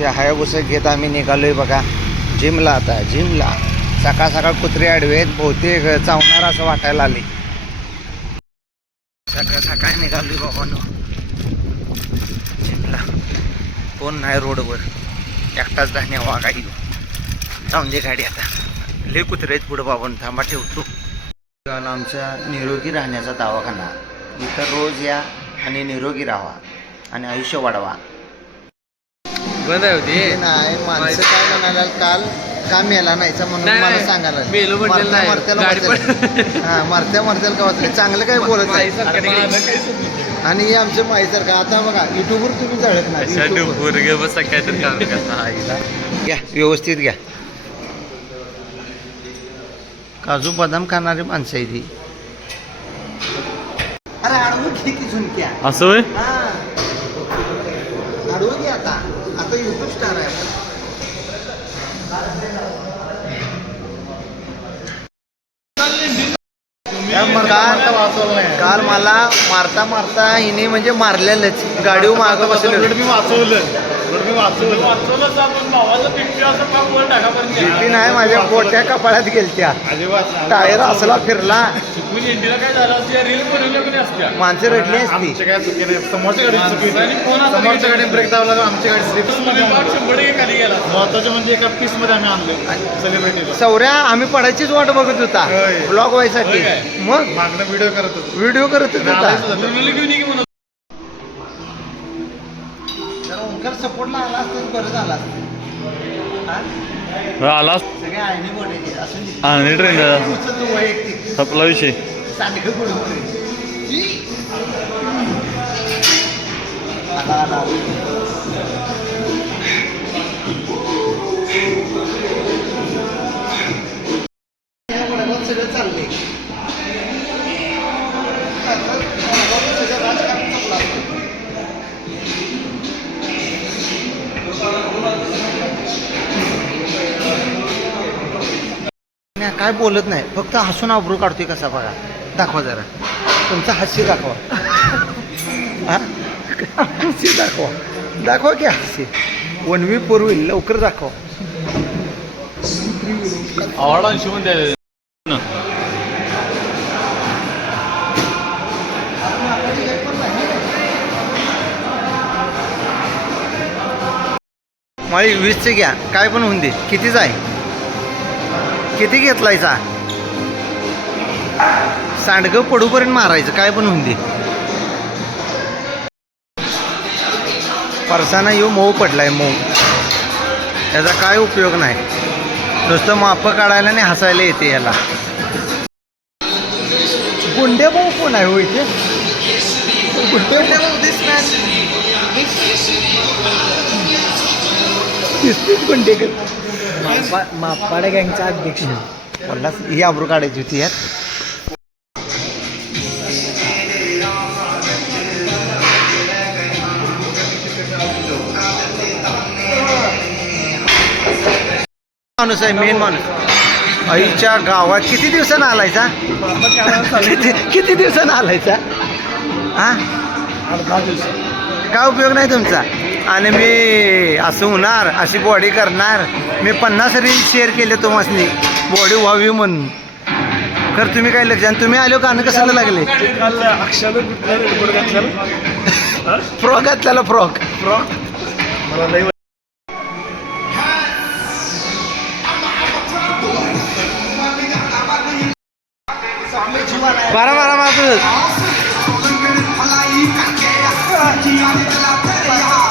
आमचे हायाबुसा घेत आम्ही निघालोय बघा जिमला. आता जिमला सकाळ सकाळ कुत्रे आडवे आहेत, बहुतेक चावणार असं वाटायला आले. सकाळ सकाळ निघालोय बाबांनो जिमला. कोण नाही रोडवर, एकटाच धान्य वागाई जाऊन दे गाडी. आता लय कुत्रे आहेत पुढं बाबांनो, थांबा ठेवतो. आमच्या निरोगी राहण्याचा दवाखाना. इथं रोज या आणि निरोगी राहा आणि आयुष्य वाढवा. बंद आहे होती नाही माणसं काय म्हणाला, काल का मेला नाहीचा म्हणून मला सांगायला मरत्या मरत्याला का वाचले. चांगलं काय बोलत आहे. आणि हे आमचं माहीसारखं. आता बघा युट्यूबवर तुम्ही झळकणार. घ्या व्यवस्थित घ्या. काजू बदाम खाणारी माणसं आहे ती. अरे आडवं किती झुणक्या असं होय. आडवं घे. आता आता युट्यूब स्टार आहे. काल मला मारता मारता हिने म्हणजे मारलेलंच. गाडीवर मागं बसलं. मी वाचवलं बीपी नाही माझ्या मोठ्या कपाळात गेलत्या. टायर असला फिरला माणसं रडली असती. समोरच्या गाडी ब्रेक दाबला तर आमची गाडी महत्वाचं म्हणजे एका पीस मध्ये आम्ही आणलो सेलिब्रिटीला. सौर्या आम्ही पडायचीच वाट बघत होता ब्लॉग व्हायसाठी. मग मागणं व्हिडिओ करत होता. जरा ओंकार सपोर्टला आला असतं बरं झालं असतं. आला सगळे आयनी बोलायचे असून आणि ट्रेंड वैयक्तिक आपला विषय. सांडगं कुठं आला आला. सगळं चाललंय. काय बोलत नाही, फक्त हसून आबरू काढतोय कसा बघा. दाखवा जरा तुमचा हास्य दाखवा. हास्य दाखवा की हास्य. वनवी पूर्वी लवकर दाखवा. आवडा शिवून द्या. माळी 20चे घ्या, काय पण होऊन दे. कितीच आहे, किती घेतलायचा. सांडगं पडूपर्यंत मारायचं, काय पण होऊन दे. परसाना येऊ मऊ पडलाय. मऊ याचा काय उपयोग नाही. नुसतं मापं काढायला आणि हसायला येते याला. गुंडे भाऊ कोण आहे हो इथे. गुंडे भाऊ गुंडे मापाडा गँगचा अध्यक्ष. बोलला ही आबरू काढायची होती यात. माणूस आहे, मेन माणूस. आईच्या गावात किती दिवसानं आलायचा. किती दिवसानं आलायचा. हा 8-10 दिवस. काय उपयोग नाही तुमचा. आणि मी असं होणार, अशी बॉडी करणार. मी 50 रील शेअर केले तुम्हाला बॉडी व्हावी म्हणून. खरं तुम्ही काय लक्ष. आणि तुम्ही आलो गाणं कशाला लागले. फ्रॉक घातलेला. फ्रॉक मला लई बारा बारा मारतो.